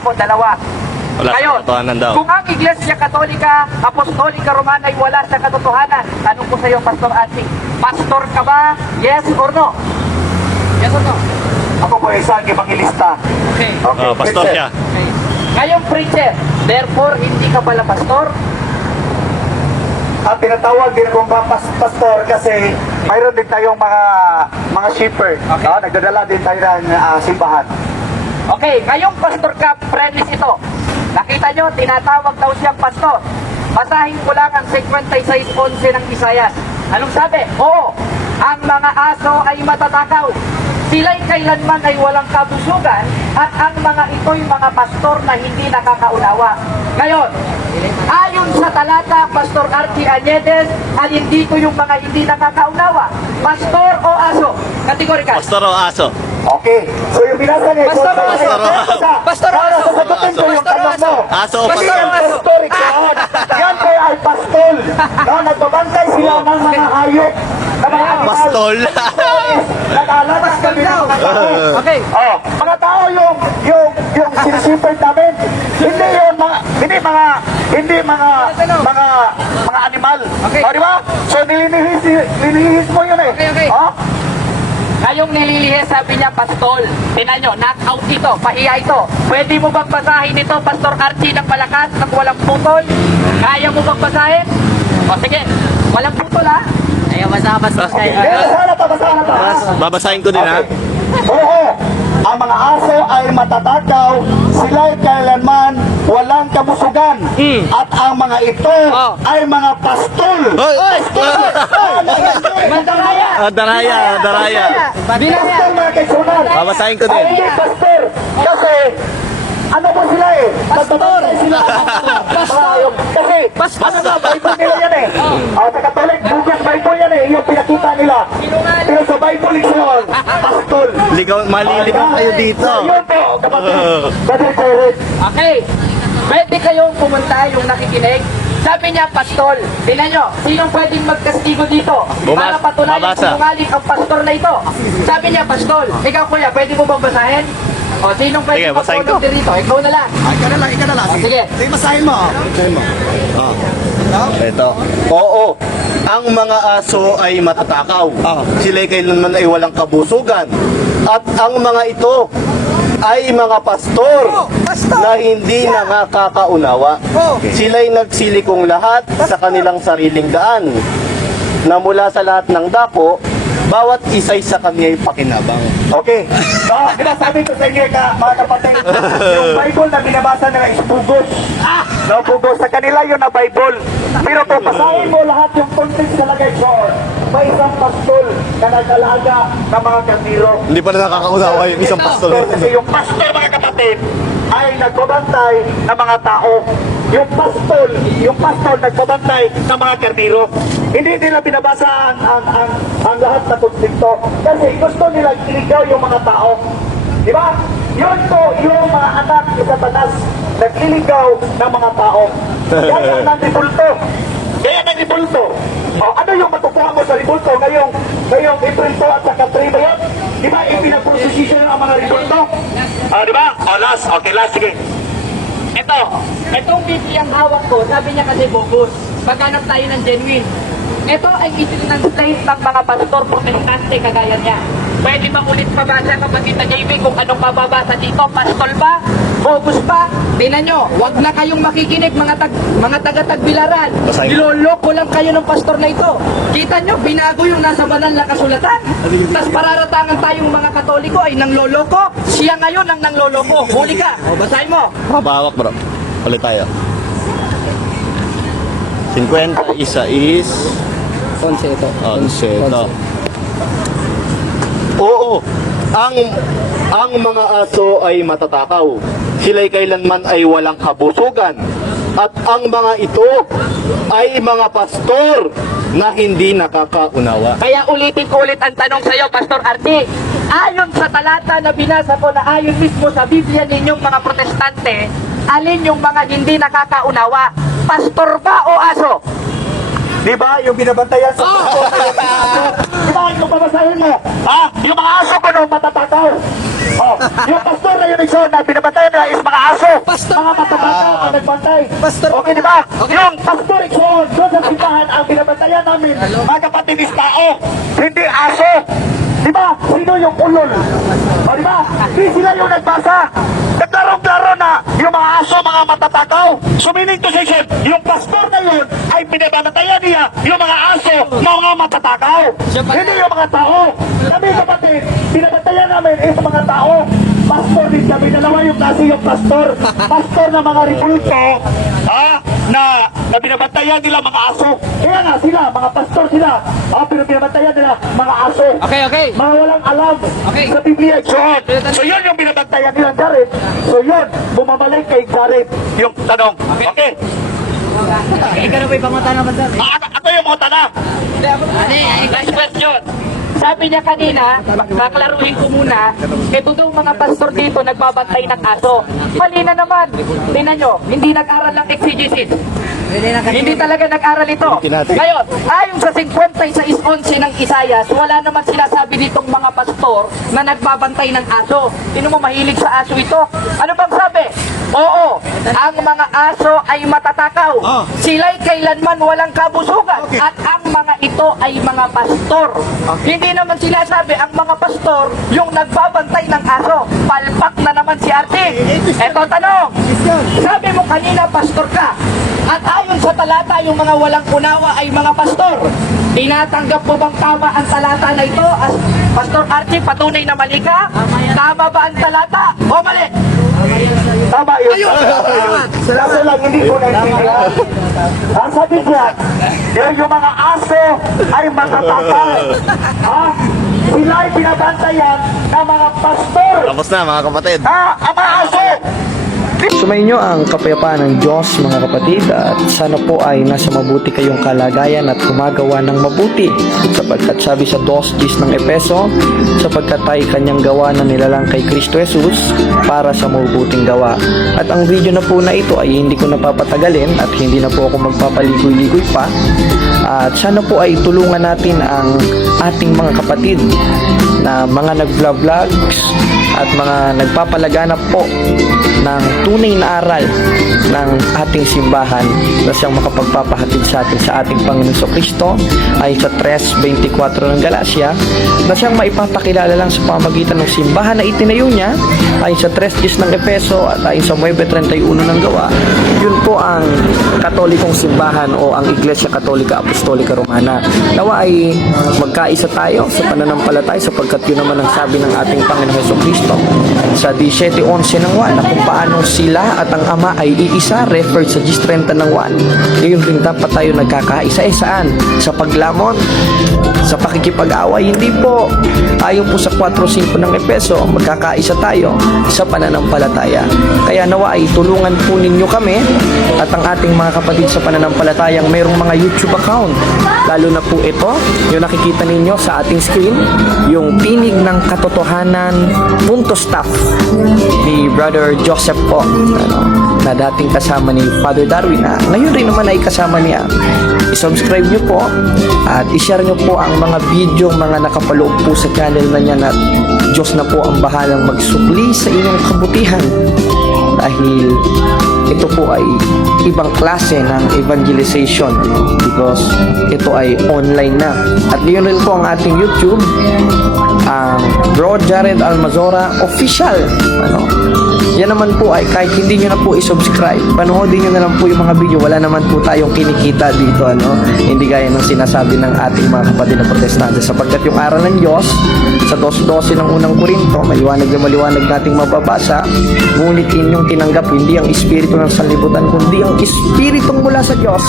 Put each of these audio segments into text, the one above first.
po, dalawa. Wala sa Ngayon, katotohanan daw. kung ang Iglesia Katolika, Apostolika Romana ay wala sa katotohanan, tanong ko sa iyo, Pastor Ati, pastor ka ba? Yes or no? Yes or no? Ako po isang evangelista. Okay. Oh, pastor preacher. siya. Okay. Ngayong preacher, therefore, hindi ka pala pastor? Ang tinatawag din akong pastor kasi mayroon din tayong mga shepherd. Okay. Nagdadala din tayo ng simbahan. Okay, ngayong pastor ka, premise ito. Nakita nyo, tinatawag daw siyang pastor. Basahin ko lang ang 56:11 ng Isayas. Anong sabi? Oo, ang mga aso ay matatakaw. Sila'y kailanman ay walang kabusugan at ang mga ito'y mga pastor na hindi nakakaunawa. Ngayon, ayon sa talata, Pastor Archie Añedes, alin dito yung mga hindi nakakaunawa? Pastor o aso? Kategorikal. Pastor o aso? Okay. So yung binasa niya, Pastor o aso? Pastor o aso? Sasagutin ko yung tanong mo. Aso o Kasi pastor? yan historic yun. Yan kaya ay pastol. Nagbabantay sila ng mga hayop. Na mga animal. Pastol. Nag-alatas kami ng mga tao. Okay. Oh, mga tao yung sinisiperd namin. Hindi yun mga animal. Okay. Oh, di ba? So nililihis mo yun eh. Okay. Oh? Ngayong nililihis, sabi niya, pastol. Tingnan nyo, knockout ito, pahiya ito. Pwede mo bang basahin ito, Pastor Archie, ng malakas, ng walang putol? Kaya mo bang basahin? O sige, walang putol ha? Ayaw, basa, Okay. Basahan na to. Babasahin ko din ha. Oo, ang mga aso ay matatakaw, sila'y kailanman walang kabusugan. At ang mga ito Oh. ay mga pastol. Hoy! Mandaraya! Daraya, daraya. Pastor mga kaisunod. Babasahin ko Ay, din. hindi pastor. Kasi, ano po sila eh? Pastor. Magbabantay sila. Pastor. Kasi, Pastor. ano nga, Bible nila yan eh. Sa Katolik, bukas Bible yan eh. Yung pinakita nila. Pero sa Bible yun, pastol. Maliligaw kayo dito. Yun po, kapatid. Brother Jared. Okay, pwede kayong pumunta yung nakikinig. Sabi niya, pastol. Tingnan nyo, sinong pwedeng magkastigo dito? Para patunayan Babasa. sinungaling ang pastor na ito. Sabi niya, pastol. Ikaw kuya, pwede mo bang basahin? O, sinong Sige, pwedeng basahin ko. mag-follow dito? Ikaw na lang. Ikaw na lang. O, sige. Sige, masahin mo. Ito. Oo. Ang mga aso ay matatakaw. Sila'y kailanman ay walang kabusugan. At ang mga ito ay mga pastor na hindi nakakaunawa. Sila'y nagsilikong lahat sa kanilang sariling daan na mula sa lahat ng dako, bawat isa'y sa kanya'y pakinabang. Okay. So, sinasabi ko sa inyo, mga kapatid, yung Bible na binabasa nila is bugos. No, bugos. Sa kanila yun na Bible. Pero kung basahin mo lahat yung context na lagay doon, may isang pastol na nag-alaga ng mga kandiro. Hindi pa na nakakaunawa yung isang pastor. Kasi yung pastor, mga kapatid, ay nagbabantay ng mga tao. Yung pastor nagbabantay ng mga kardiro. Hindi nila binabasa ang lahat na konflikto. Kasi gusto nila iligaw yung mga tao. Di ba? Yun po yung mga anak ni Satanas nagliligaw ng mga tao. Yan ang nandibulto. Kaya nandibulto. O, ano yung matukuha mo sa ribulto ngayong April 2 at saka 3 ba yan? Di ba ipinaprosesisyon ang mga ribulto? Di ba? Last. Okay, last. Sige. Itong Biblia ang hawak ko, sabi niya kasi bogus. Paghanap tayo ng genuine. Ito ay itinanslate ng mga pastor protestante kagaya niya. Pwede ba ulit pabasa kapatid na JB kung anong mababasa dito? Pastol ba? Bogus ba? Tingnan nyo, wag na kayong makikinig mga taga-Tagbilaran. Basahin. Niloloko lang kayo ng pastor na ito. Kita nyo, binago yung nasa banal na kasulatan. Tapos pararatangan tayong mga Katoliko ay nangloloko. Siya ngayon ang nangloloko. Huli ka. O, basahin mo. Mabawak bro. Ulit tayo. 50 isa is 11 ito. 11 ito. Oo. Ang mga aso ay matatakaw. Sila'y kailanman ay walang kabusugan. At ang mga ito ay mga pastor na hindi nakakaunawa. Kaya ulitin ko ulit ang tanong sa iyo, Pastor Artie. Ayon sa talata na binasa ko na ayon mismo sa Biblia ninyong mga protestante, alin yung mga hindi nakakaunawa? Pastor ba o aso? Di ba? Yung binabantayan sa pastor. Di ba? Kung babasahin mo, yung mga aso ko nung matatakaw. Oh, yung pastor na yung na binabantayan nila is mga aso. Mga matatakaw ang nagbantay. Okay, di ba? Yung pastor doon sa simbahan ang binabantayan namin, mga kapatid is tao, hindi aso. Di ba? Sino yung ulol? O di ba? Di sila yung nagbasa. Naglarong-laro na yung mga aso, mga matatakaw. So meaning to say, yung pastor na yun ay binabantayan niya yung mga aso, mga matatakaw. Hindi yung mga tao. Kami kapatid, binabantayan namin is mga tao. Pastor din kami, dalawa yung klase yung pastor. Pastor na mga rebulto, na binabantayan nila mga aso. Kaya nga sila, mga pastor sila. Pero binabantayan nila mga aso. Okay. Mga walang alam sa Biblia, John. So yun yung binabantayan nilang Jared. So yun, bumabalik kay Jared yung tanong. Okay? Ikaw na po ipamata naman, sir. Ako yung mga tanong. Next question. Sabi niya kanina, kaklaruhin ko muna, ito daw mga pastor dito nagbabantay ng aso. Mali na naman. Tingnan nyo, hindi nag-aral ng exegesis. Hindi talaga nag-aral ito. Ngayon, ayon sa 56:11 ng Isaias, wala naman sinasabi ditong mga pastor na nagbabantay ng aso. Sino mo mahilig sa aso ito? Ano bang sabi? Oo, ang mga aso ay matatakaw. Sila'y kailanman walang kabusugan. At ang mga ito ay mga pastor. Hindi naman sinasabi ang mga pastor yung nagbabantay ng aso. Palpak na naman si Arte. Eto tanong, sabi mo kanina pastor ka. At ayon sa talata, yung mga walang unawa ay mga pastor. Tinatanggap mo bang tama ang talata na ito? As Pastor Archie, patunay na mali ka? Tama ba ang talata? O mali? Tama yun. Kaso lang, hindi ko naintindihan. Ang sabi niya, yung mga aso ay matatakaw. Sila ay binabantayan ng mga pastor. Tapos na mga kapatid. Ang mga aso. Sumayin nyo ang kapayapaan ng Diyos, mga kapatid, at sana po ay nasa mabuti kayong kalagayan at gumagawa ng mabuti, sapagkat sabi sa 2:10 ng Epeso, sapagkat tayo kanyang gawa na nilalang kay Kristo Jesus para sa mabuting gawa. At ang video na po na ito ay hindi ko napapatagalin at hindi na po ako magpapaligoy-ligoy pa. At sana po ay tulungan natin ang ating mga kapatid na mga nag-vlogs at mga nagpapalaganap po ng tunay na aral ng ating simbahan na siyang makapagpapahatid sa atin sa ating Panginoon Kristo ay sa 3:24 ng Galacia, na siyang maipapakilala lang sa pamagitan ng simbahan na itinayo niya ay sa 3:10 ng Epeso at ay sa 9:31 ng Gawa. Yun po ang Katolikong simbahan o ang Iglesia Katolika Apostolika Romana. Nawa ay magkaisa tayo sa pananampalataya, sapagkat yun naman ang sabi ng ating Panginoon Kristo sa 17:11 ng 1 na kung paano sila at ang Ama ay iisa, referred sa 10:30 ng 1. Ngayon din dapat tayo nagkakaisa. Saan? Sa paglamon? Sa pakikipag-away? Hindi po. Ayon po sa 4:5 ng Epeso, magkakaisa tayo sa pananampalataya. Kaya nawa ay tulungan po ninyo kami at ang ating mga kapatid sa pananampalatayang mayroong mga YouTube account. Lalo na po ito, yung nakikita ninyo sa ating screen, yung Tinig ng Katotohanan .staff ni Brother Joseph po, na dating kasama ni Father Darwin. Ngayon rin naman ay kasama niya. I-subscribe nyo po at i-share nyo po ang mga video, mga nakapaloob po sa channel na niya, at Diyos na po ang bahalang magsukli sa inyong kabutihan, dahil ito po ay ibang klase ng evangelization because ito ay online na. At yun rin po ang ating YouTube, ang Bro Jared Almazora Official. Yan naman po ay kahit hindi nyo na po i-subscribe, panoodin nyo na lang po yung mga video. Wala naman po tayong kinikita dito, hindi gaya ng sinasabi ng ating mga kapatid na protestante, sapagkat yung aral ng Diyos sa 2:12 ng unang Korinto, maliwanag na maliwanag nating mababasa, ngunit inyong tinanggap hindi ang espiritu ng sanlibutan, kundi ang espiritong mula sa Diyos,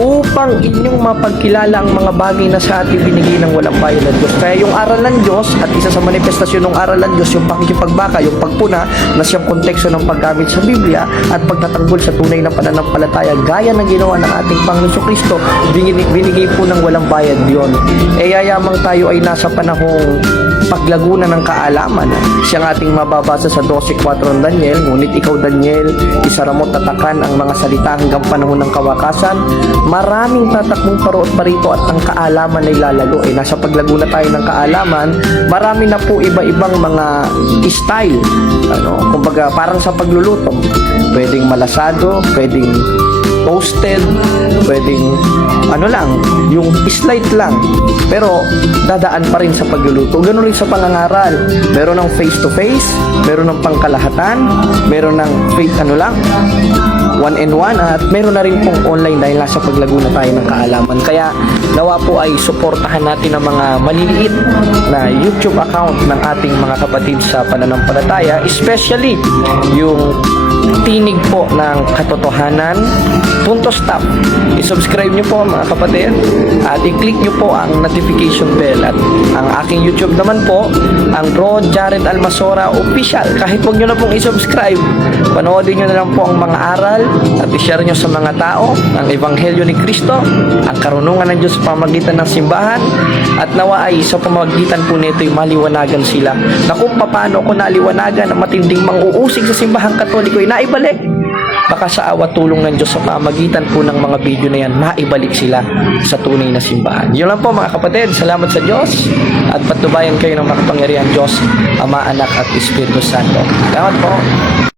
upang inyong mapagkilala ang mga bagay na sa ating binigay ng walang bayad ng Diyos. Kaya yung aral ng Diyos at isa sa manifestasyon ng aral ng Diyos, yung pakikipagbaka, yung pagpuna, na siyang konteksto ng paggamit sa Biblia at pagtatanggol sa tunay na pananampalataya gaya ng ginawa ng ating Panginoon Kristo, binigay po ng walang bayad yon. Yayamang tayo ay nasa panahong paglago na ng kaalaman. Siya ang ating mababasa sa 12:4 ng Daniel, ngunit ikaw Daniel, isara mo tatakan ang mga salita hanggang panahon ng kawakasan. Maraming tatakbong paroot parito at ang kaalaman ay lalago. Nasa paglago na tayo ng kaalaman, marami na po iba-ibang mga style. Kumbaga parang sa pagluluto, pwedeng malasado, pwedeng toasted, pwedeng yung slight lang, pero dadaan pa rin sa pagluluto. Ganun rin sa pangangaral, meron ng face to face, meron ng pangkalahatan, meron ng one-on-one, at meron na rin pong online dahil nasa paglago na tayo ng kaalaman. Kaya nawa po ay suportahan natin ang mga maliliit na YouTube account ng ating mga kapatid sa pananampalataya, especially yung tinig po ng katotohanan, punto stop. I-subscribe nyo po mga kapatid at i-click nyo po ang notification bell. At ang aking YouTube naman po, ang Bro Jared Almasora Official. Kahit huwag nyo na pong i-subscribe, panoodin nyo na lang po ang mga aral at i-share nyo sa mga tao ang Ebanghelyo ni Kristo, ang karunungan ng Diyos sa pamagitan ng simbahan, at nawa ay sa pamagitan po nito ay maliwanagan sila na kung paano ko naliwanagan ang matinding mang-uusig sa simbahang Katoliko ay naibalik. Baka sa awa tulong ng Diyos sa pamagitan po ng mga video na yan, maibalik sila sa tunay na simbahan. Yun lang po mga kapatid, salamat sa Diyos at patubayan kayo ng makapangyarihan Diyos, Ama, Anak at Espiritu Santo. Salamat po.